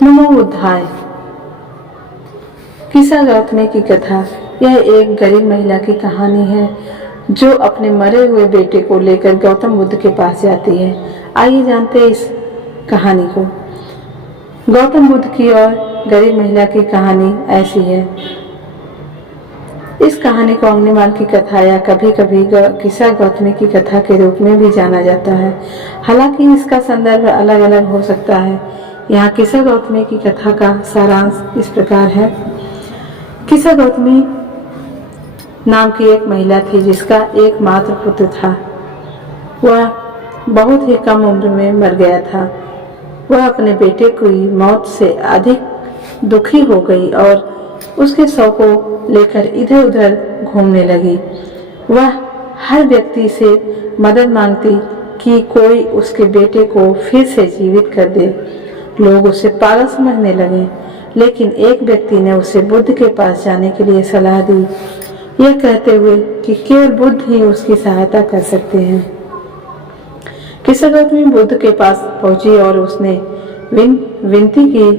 नमो बुद्धाय। किसा गौतमी की कथा। यह एक गरीब महिला की कहानी है जो अपने मरे हुए बेटे को लेकर गौतम बुद्ध के पास जाती है। आइए जानते हैं इस कहानी को। गौतम बुद्ध की और गरीब महिला की कहानी ऐसी है। इस कहानी को अग्निमाल की कथा या कभी कभी किसा गौतमी की कथा के रूप में भी जाना जाता है। हालांकि इसका संदर्भ अलग अलग हो सकता है। यहाँ किसा गौतमी की कथा का सारांश इस प्रकार है। किसा गौतमी नाम की एक महिला थी जिसका एकमात्र पुत्र था। वह बहुत ही कम उम्र में मर गया था। वह अपने बेटे की मौत से अधिक दुखी हो गई और उसके शव को लेकर इधर उधर घूमने लगी। वह हर व्यक्ति से मदद मांगती कि कोई उसके बेटे को फिर से जीवित कर दे। लोग उसे पागल समझने लगे, लेकिन एक व्यक्ति ने उसे बुद्ध के पास जाने के लिए सलाह दी, यह कहते हुए कि केवल बुद्ध ही उसकी सहायता कर सकते हैं। किसा गौतमी बुद्ध के पास पहुंची और उसने विनती की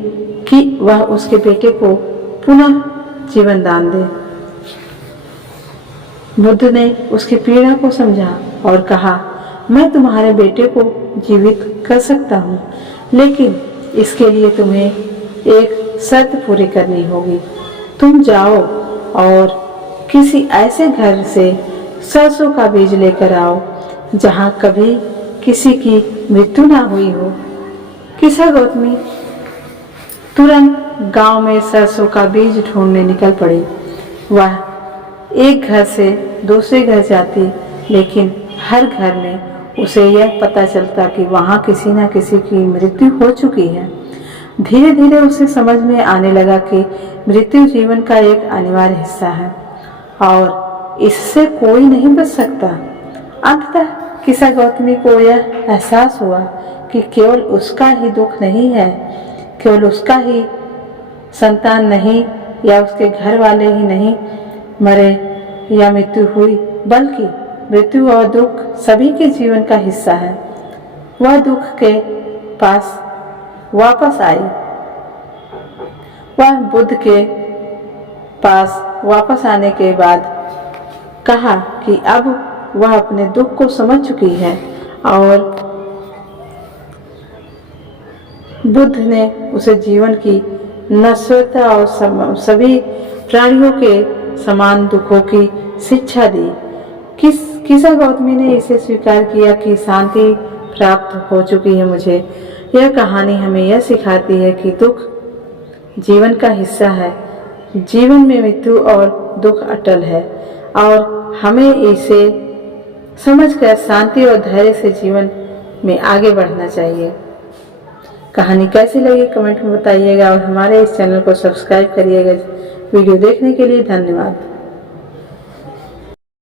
कि वह उसके बेटे को पुनः जीवन दान दे। बुद्ध ने उसकी पीड़ा को समझा और कहा, मैं तुम्हारे बेटे को जीवित कर सकता हूँ, लेकिन इसके लिए तुम्हें एक शर्त पूरी करनी होगी। तुम जाओ और किसी ऐसे घर से सरसों का बीज लेकर आओ जहाँ कभी किसी की मृत्यु ना हुई हो। किसा गौतमी तुरंत गांव में सरसों का बीज ढूंढने निकल पड़ी। वह एक घर से दूसरे घर जाती, लेकिन हर घर में उसे यह पता चलता कि वहां किसी न किसी की मृत्यु हो चुकी है। धीरे धीरे उसे समझ में आने लगा कि मृत्यु जीवन का एक अनिवार्य हिस्सा है और इससे कोई नहीं बच सकता। अंततः किसा गौतमी को यह एहसास हुआ कि केवल उसका ही दुख नहीं है, केवल उसका ही संतान नहीं या उसके घर वाले ही नहीं मरे या मृत्यु हुई, बल्कि मृत्यु और दुख सभी के जीवन का हिस्सा है। वह दुख के पास वापस आई। वह बुद्ध के पास वापस आने के बाद कहा कि अब वह अपने दुख को समझ चुकी है और बुद्ध ने उसे जीवन की नश्वरता और सभी प्राणियों के समान दुखों की शिक्षा दी। किसा गौतमी ने इसे स्वीकार किया कि शांति प्राप्त हो चुकी है मुझे। यह कहानी हमें यह सिखाती है कि दुख जीवन का हिस्सा है। जीवन में मृत्यु और दुख अटल है और हमें इसे समझकर शांति और धैर्य से जीवन में आगे बढ़ना चाहिए। कहानी कैसी लगी कमेंट में बताइएगा और हमारे इस चैनल को सब्सक्राइब करिएगा। वीडियो देखने के लिए धन्यवाद।